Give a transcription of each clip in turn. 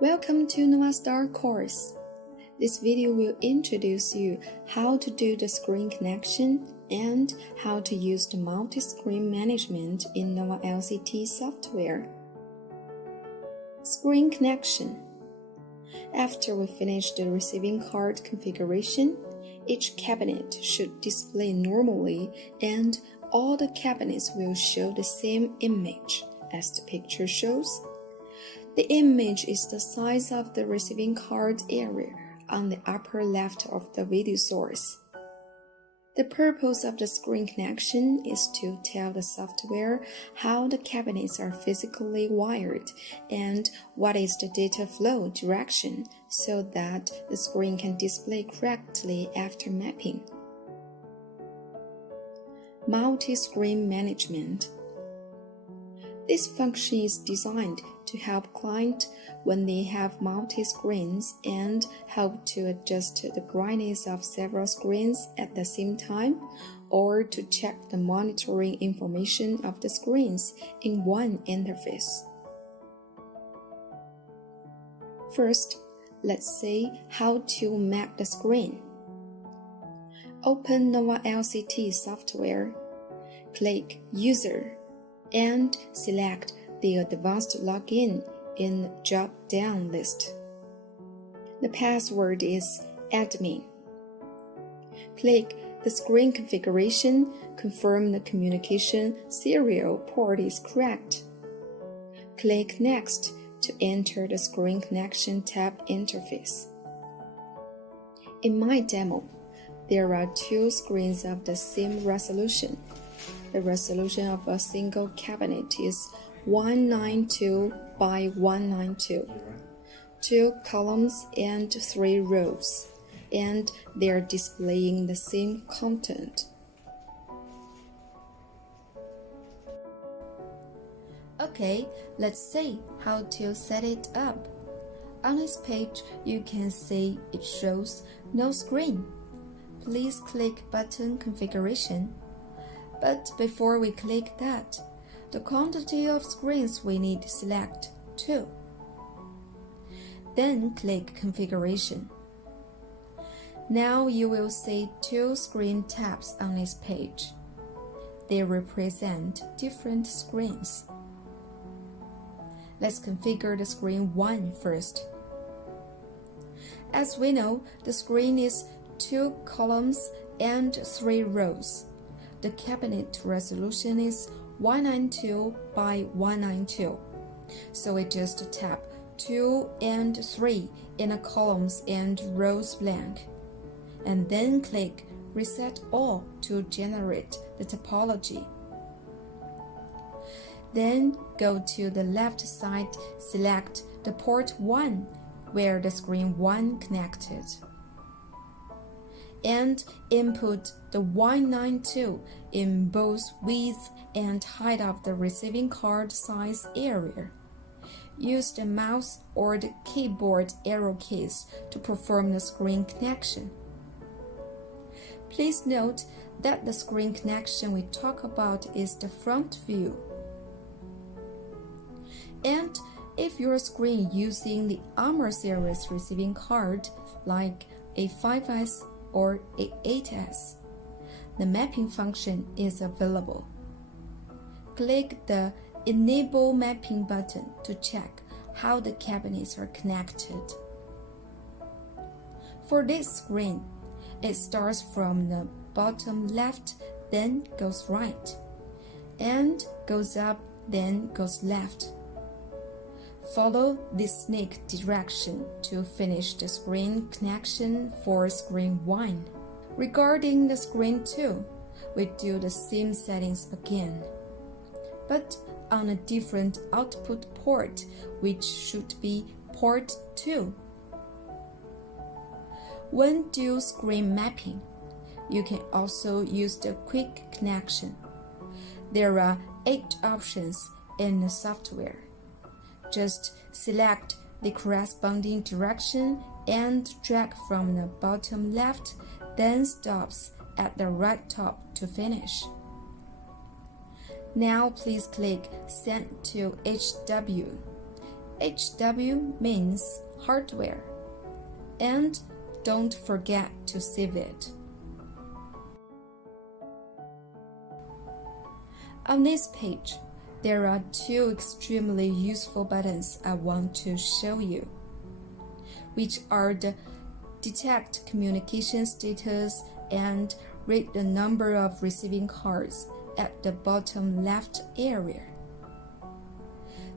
Welcome to Nova Star course. This video will introduce you how to do the screen connection and how to use the multi-screen management in Nova LCT software. Screen connection. After we finish the receiving card configuration, each cabinet should display normally and all the cabinets will show the same image as the picture shows. The image is the size of the receiving card area on the upper left of the video source. The purpose of the screen connection is to tell the software how the cabinets are physically wired and what is the data flow direction so that the screen can display correctly after mapping. Multi-screen management. This function is designed to help clients when they have multi-screens and help to adjust the brightness of several screens at the same time or to check the monitoring information of the screens in one interface. First, let's see how to map the screen. Open Nova LCT software, click User, and select the Advanced Login in the drop-down list. The password is admin. Click the screen configuration, confirm the communication serial port is correct. Click Next to enter the Screen Connection tab interface. In my demo, there are two screens of the same resolution. The resolution of a single cabinet is 192 by 192, 2 columns and 3 rows, and they are displaying the same content. Okay, let's see how to set it up. On this page, you can see it shows no screen. Please click button configuration. But before we click that, the quantity of screens we need to select 2. Then click configuration. Now you will see 2 screen tabs on this page. They represent different screens. Let's configure the screen 1 first. As we know, the screen is 2 columns and 3 rows. The cabinet resolution is 192 by 192, so we just tap 2 and 3 in the columns and rows blank, and then click Reset All to generate the topology. Then go to the left side, select the port 1 where the screen 1 connected, and input the 192 in both width and height of the receiving card size area. Use the mouse or the keyboard arrow keys to perform the screen connection. Please note that the screen connection we talk about is the front view. And if your screen using the Armor series receiving card like a 5S or a 8S, the mapping function is available. Click the Enable Mapping button to check how the cabinets are connected. For this screen, it starts from the bottom left, then goes right, and goes up, then goes left. Follow this snake direction to finish the screen connection for screen 1. Regarding the screen 2, we do the same settings again, but on a different output port, which should be port 2. When dual screen mapping, you can also use the quick connection. There are 8 options in the software. Just select the corresponding direction and drag from the bottom left, then stops at the right top to finish. Now please click Send to HW HW means hardware. And don't forget to save it. On this page, there are two extremely useful buttons I want to show you, which are the detect communication status and read the number of receiving cards at the bottom left area.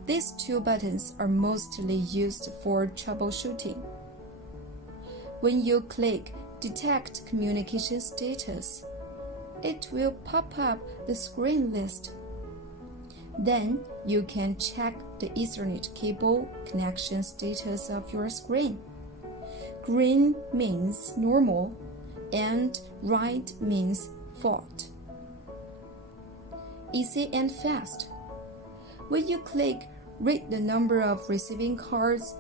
These two buttons are mostly used for troubleshooting. When you click Detect Communication Status, it will pop up the screen list. Then you can check the Ethernet cable connection status of your screen. Green means normal and red means fault. Easy and fast. When you click Read the number of receiving cards,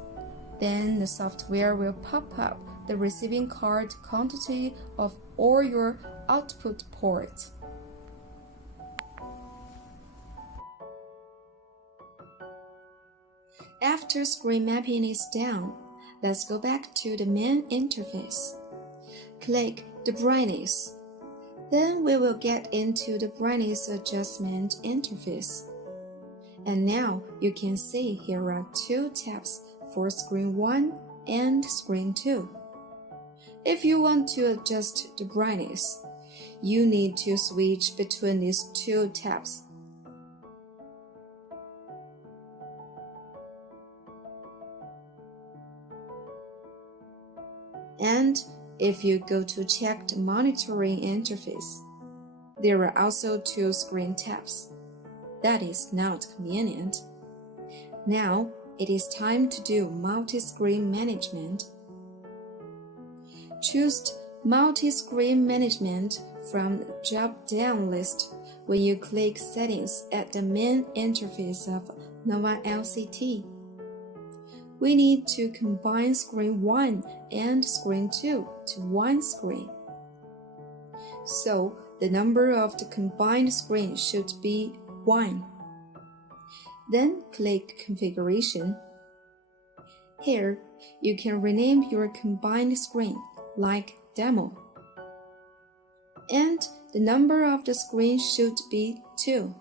then the software will pop up the receiving card quantity of all your output ports. After screen mapping is done, let's go back to the main interface. Click the brightness. Then we will get into the brightness adjustment interface. And now you can see here are two tabs for screen 1 and screen 2. If you want to adjust the brightness, you need to switch between these two tabs. And if you go to check the monitoring interface, there are also two screen tabs. That is not convenient. Now it is time to do multi-screen management. Choose multi-screen management from the drop-down list when you click Settings at the main interface of Nova LCT. We need to combine screen 1 and screen 2 to one screen. So the number of the combined screen should be 1. Then click Configuration. Here, you can rename your combined screen like Demo. And the number of the screen should be 2.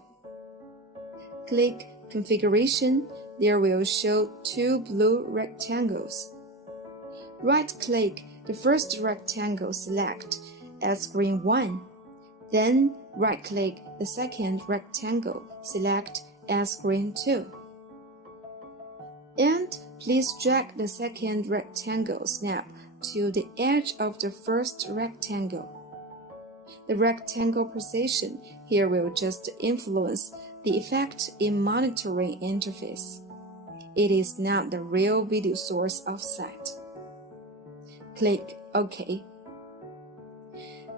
Click Configuration. There will show two blue rectangles. Right-click the first rectangle, select as screen 1. Then right-click the second rectangle, select as screen 2. And please drag the second rectangle snap to the edge of the first rectangle. The rectangle position here will just influence the effect in monitoring interface. It is not the real video source offset. Click OK.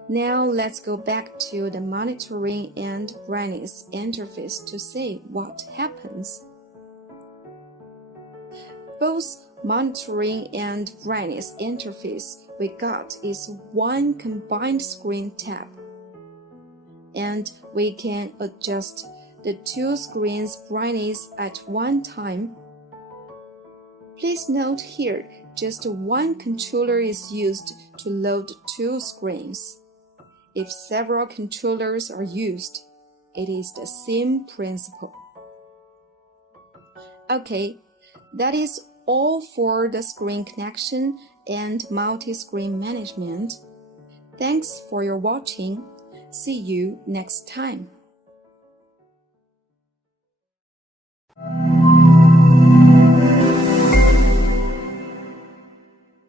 Now let's go back to the monitoring and brightness interface to see what happens. Both monitoring and brightness interface we got is one combined screen tab. And we can adjust the two screens' brightness at one time. Please note here, just one controller is used to load two screens. If several controllers are used, it is the same principle. Okay, that is all for the screen connection and multi-screen management. Thanks for your watching. See you next time.